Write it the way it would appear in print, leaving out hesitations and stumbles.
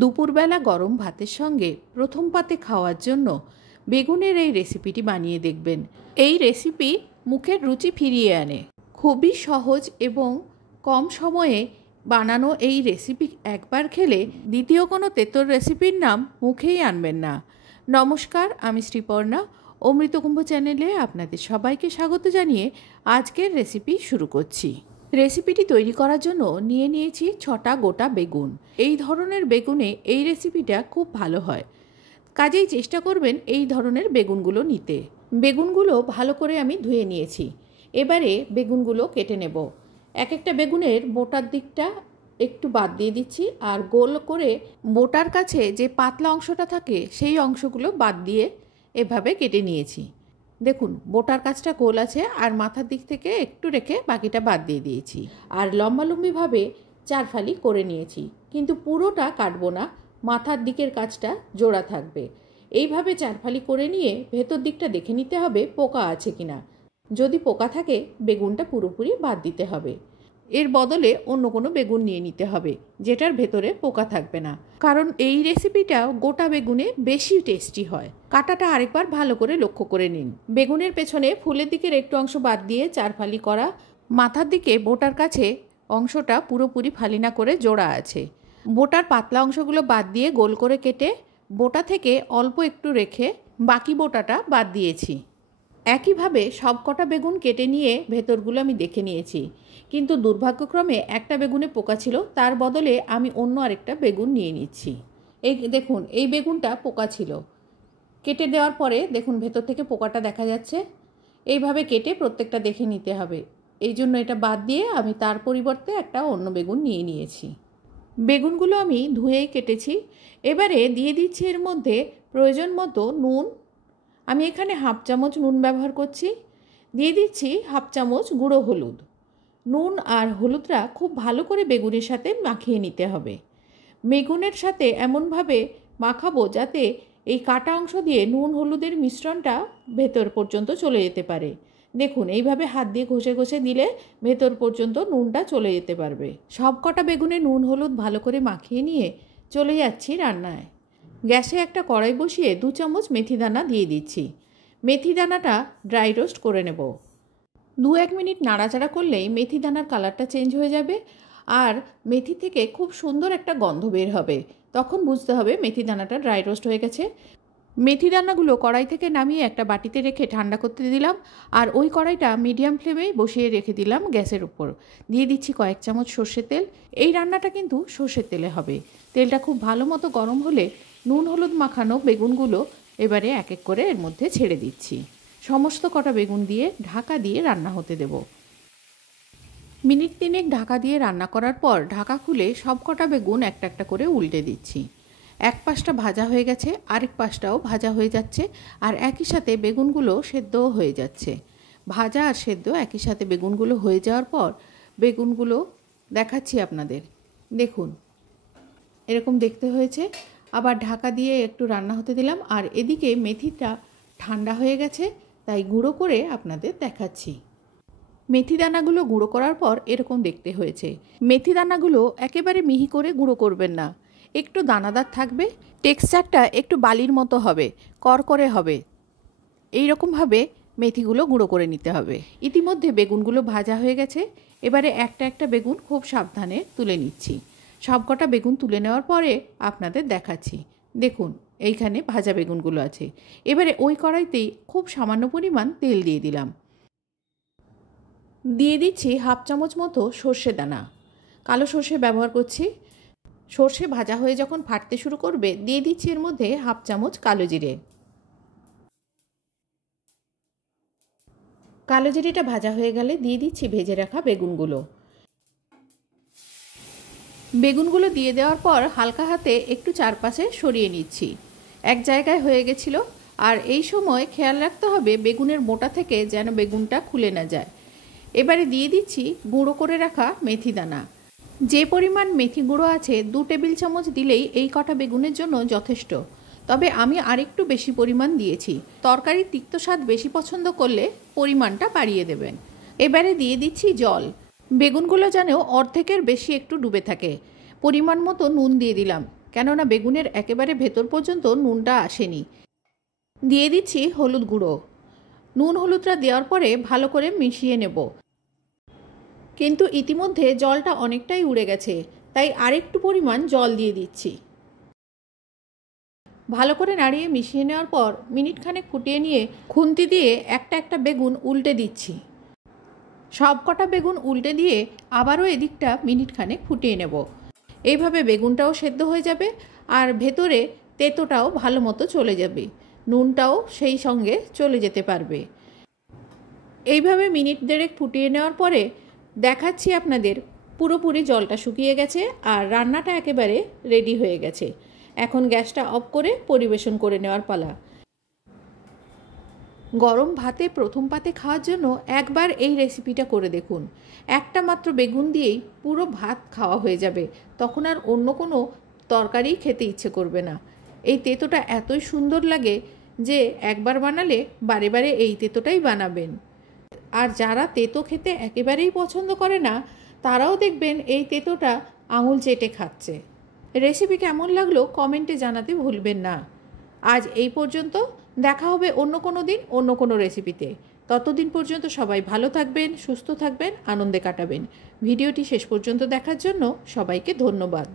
দুপুরবেলা গরম ভাতের সঙ্গে প্রথম পাতে খাওয়ার জন্য বেগুনের এই রেসিপিটি বানিয়ে দেখবেন। এই রেসিপি মুখের রুচি ফিরিয়ে আনে। খুবই সহজ এবং কম সময়ে বানানো এই রেসিপি একবার খেলে দ্বিতীয় কোনো তেতর রেসিপির নাম মুখেই আনবেন না। নমস্কার, আমি শ্রীপর্ণা। অমৃতকুম্ভ চ্যানেলে আপনাদের সবাইকে স্বাগত জানিয়ে আজকের রেসিপি শুরু করছি। রেসিপিটি তৈরি করার জন্য নিয়ে নিয়েছি 6টা গোটা বেগুন। এই ধরনের বেগুনে এই রেসিপিটা খুব ভালো হয়, কাজেই চেষ্টা করবেন এই ধরনের বেগুনগুলো নিতে। বেগুনগুলো ভালো করে আমি ধুয়ে নিয়েছি। এবারে বেগুনগুলো কেটে নেব। এক একটা বেগুনের বোটার দিকটা একটু বাদ দিয়ে দিচ্ছি, আর গোল করে বোটার কাছে যে পাতলা অংশটা থাকে সেই অংশগুলো বাদ দিয়ে এভাবে কেটে নিয়েছি। দেখুন, বোটার কাছটা গোল আছে আর মাথার দিক থেকে একটু রেখে বাকিটা বাদ দিয়ে দিয়েছি। আর লম্বালম্বিভাবে 4 ফালি করে নিয়েছি, কিন্তু পুরোটা কাটবো না, মাথার দিকের কাছটা জোড়া থাকবে। এইভাবে 4 ফালি করে নিয়ে ভেতর দিকটা দেখে নিতে হবে পোকা আছে কিনা। যদি পোকা থাকে বেগুনটা পুরোপুরি বাদ দিতে হবে। এর বদলে অন্য কোনো বেগুন নিয়ে নিতে হবে যেটার ভেতরে পোকা থাকবে না, কারণ এই রেসিপিটা গোটা বেগুনে বেশি টেস্টি হয়। কাটাটা আরেকবার ভালো করে লক্ষ্য করে নিন। বেগুনের পেছনে ফুলের দিকের একটু অংশ বাদ দিয়ে 4 ফালি করা, মাথার দিকে বোটার কাছে অংশটা পুরোপুরি ফালি না করে জোড়া আছে। বোটার পাতলা অংশগুলো বাদ দিয়ে গোল করে কেটে বোটা থেকে অল্প একটু রেখে বাকি বোটাটা বাদ দিয়েছি। একইভাবে সব কটা বেগুন কেটে নিয়ে ভেতরগুলো আমি দেখে নিয়েছি, কিন্তু দুর্ভাগ্যক্রমে একটা বেগুনে পোকা ছিল, তার বদলে আমি অন্য আরেকটা বেগুন নিয়ে নিচ্ছি। এই দেখুন, এই বেগুনটা পোকা ছিল। কেটে দেওয়ার পরে দেখুন ভেতর থেকে পোকাটা দেখা যাচ্ছে। এইভাবে কেটে প্রত্যেকটা দেখে নিতে হবে। এই জন্য এটা বাদ দিয়ে আমি তার পরিবর্তে একটা অন্য বেগুন নিয়ে নিয়েছি। বেগুনগুলো আমি ধুয়েই কেটেছি। এবারে দিয়ে দিচ্ছি এর মধ্যে প্রয়োজন মতো নুন। আমি এখানে হাফ চামচ নুন ব্যবহার করছি। দিয়ে দিচ্ছি হাফ চামচ গুঁড়ো হলুদ। নুন আর হলুদটা খুব ভালো করে বেগুনের সাথে মাখিয়ে নিতে হবে। বেগুনের সাথে এমনভাবে মাখাবো যাতে এই কাটা অংশ দিয়ে নুন হলুদের মিশ্রণটা ভেতর পর্যন্ত চলে যেতে পারে। দেখুন, এইভাবে হাত দিয়ে ঘষে ঘষে দিলে ভেতর পর্যন্ত নুনটা চলে যেতে পারবে। সব কটা বেগুনে নুন হলুদ ভালো করে মাখিয়ে নিয়ে চলে যাচ্ছি রান্নায়। গ্যাসে একটা কড়াই বসিয়ে 2 চামচ মেথি দানা দিয়ে দিচ্ছি। মেথি দানাটা ড্রাই রোস্ট করে নেব। 2-1 মিনিট নাড়াচাড়া করলেই মেথি দানার কালারটা চেঞ্জ হয়ে যাবে, আর মেথি থেকে খুব সুন্দর একটা গন্ধ বের হবে। তখন বুঝতে হবে মেথি দানাটা ড্রাই রোস্ট হয়ে গেছে। মেথি দানাগুলো কড়াই থেকে নামিয়ে একটা বাটিতে রেখে ঠান্ডা করতে দিলাম, আর ওই কড়াইটা মিডিয়াম ফ্লেমেই বসিয়ে রেখে দিলাম গ্যাসের উপর। দিয়ে দিচ্ছি কয়েক চামচ সর্ষের তেল। এই রান্নাটা কিন্তু সর্ষের তেলে হবে। তেলটা খুব ভালো মতো গরম হলে নুন হলুদ মাখানো বেগুনগুলো এবারে এক এক করে এর মধ্যে ছেড়ে দিচ্ছি। সমস্ত কটা বেগুন দিয়ে ঢাকা দিয়ে রান্না হতে দেব। মিনিট 3 ঢাকা দিয়ে রান্না করার পর ঢাকা খুলে সব কটা বেগুন একটা একটা করে উল্টে দিচ্ছি। এক পাশটা ভাজা হয়ে গেছে, আরেক পাশটাও ভাজা হয়ে যাচ্ছে, আর একই সাথে বেগুনগুলো সেদ্ধও হয়ে যাচ্ছে। ভাজা আর সেদ্ধ একই সাথে বেগুনগুলো হয়ে যাওয়ার পর বেগুনগুলো দেখাচ্ছি আপনাদের। দেখুন, এরকম দেখতে হয়েছে। আবার ঢাকা দিয়ে একটু রান্না হতে দিলাম, আর এদিকে মেথিটা ঠান্ডা হয়ে গেছে, তাই গুঁড়ো করে আপনাদের দেখাচ্ছি। মেথি দানাগুলো গুঁড়ো করার পর এরকম দেখতে হয়েছে। মেথি দানাগুলো একেবারে মিহি করে গুঁড়ো করবেন না, একটু দানাদার থাকবে। টেক্সচারটা একটু বালির মতো হবে, করকরে হবে। এই রকমভাবে মেথিগুলো গুঁড়ো করে নিতে হবে। ইতিমধ্যে বেগুনগুলো ভাজা হয়ে গেছে। এবারে একটা একটা বেগুন খুব সাবধানে তুলে নিচ্ছি। সবকটা বেগুন তুলে নেওয়ার পরে আপনাদের দেখাচ্ছি। দেখুন, এইখানে ভাজা বেগুনগুলো আছে। এবারে ওই কড়াইতেই খুব সামান্য পরিমাণ তেল দিয়ে দিলাম। দিয়ে দিচ্ছি হাফ চামচ মতো সর্ষে দানা। কালো সর্ষে ব্যবহার করছি। সর্ষে ভাজা হয়ে যখন ফাটতে শুরু করবে দিয়ে দিচ্ছি এর মধ্যে হাফ চামচ কালো জিরে। কালো জিরেটা ভাজা হয়ে গেলে দিয়ে দিচ্ছি ভেজে রাখা বেগুনগুলো। বেগুনগুলো দিয়ে দেওয়ার পর হালকা হাতে একটু চারপাশে সরিয়ে নিচ্ছি। এক জায়গায় হয়ে গেছিল, আর এই সময় খেয়াল রাখতে হবে বেগুনের মোটা থেকে যেন বেগুনটা খুলে না যায়। এবারে দিয়ে দিচ্ছি গুঁড়ো করে রাখা মেথি দানা। যে পরিমাণ মেথি গুঁড়ো আছে 2 টেবিল চামচ দিলেই এই কটা বেগুনের জন্য যথেষ্ট, তবে আমি আরেকটু বেশি পরিমাণ দিয়েছি। তরকারির তিক্ত স্বাদ বেশি পছন্দ করলে পরিমাণটা বাড়িয়ে দেবেন। এবারে দিয়ে দিচ্ছি জল। বেগুনগুলো যেন অর্ধেকের বেশি একটু ডুবে থাকে। পরিমাণ মতো নুন দিয়ে দিলাম। কেননা বেগুনের একেবারে ভেতর পর্যন্ত নুনটা আসেনি। দিয়ে দিচ্ছি হলুদ গুঁড়ো। নুন হলুদটা দেওয়ার পরে ভালো করে মিশিয়ে নেব। কিন্তু ইতিমধ্যে জলটা অনেকটাই উড়ে গেছে, তাই আরেকটু পরিমাণ জল দিয়ে দিচ্ছি। ভালো করে নাড়িয়ে মিশিয়ে নেওয়ার পর মিনিট খানেক ফুটিয়ে নিয়ে খুন্তি দিয়ে একটা একটা বেগুন উল্টে দিচ্ছি। সব কটা বেগুন উল্টে দিয়ে আবারও এদিকটা মিনিট খানেক ফুটিয়ে নেব। এইভাবে বেগুনটাও সেদ্ধ হয়ে যাবে আর ভেতরে তেঁতোটাও ভালো মতো চলে যাবে, নুনটাও সেই সঙ্গে চলে যেতে পারবে। এইভাবে মিনিট দেড়েক ফুটিয়ে নেওয়ার পরে দেখাচ্ছি আপনাদের পুরোপুরি জলটা শুকিয়ে গেছে আর রান্নাটা একেবারে রেডি হয়ে গেছে। এখন গ্যাসটা অফ করে পরিবেশন করে নেওয়ার পালা। গরম ভাতে প্রথম পাতে খাওয়ার জন্য একবার এই রেসিপিটা করে দেখুন। একটা মাত্র বেগুন দিয়েই পুরো ভাত খাওয়া হয়ে যাবে, তখন আর অন্য কোনো তরকারি খেতে ইচ্ছে করবে না। এই তেঁতোটা এতই সুন্দর লাগে যে একবার বানালে বারে বারে এই তেঁতোটাই বানাবেন। আর যারা তেঁতো খেতে একেবারেই পছন্দ করে না তারাও দেখবেন এই তেঁতোটা আঙুল চেটে খাচ্ছে। রেসিপি কেমন লাগলো কমেন্টে জানাতে ভুলবেন না। আজ এই পর্যন্ত, দেখা হবে অন্য কোনো দিন অন্য কোনো রেসিপিতে। ততদিন পর্যন্ত সবাই ভালো থাকবেন, সুস্থ থাকবেন, আনন্দে কাটাবেন। ভিডিওটি শেষ পর্যন্ত দেখার জন্য সবাইকে ধন্যবাদ।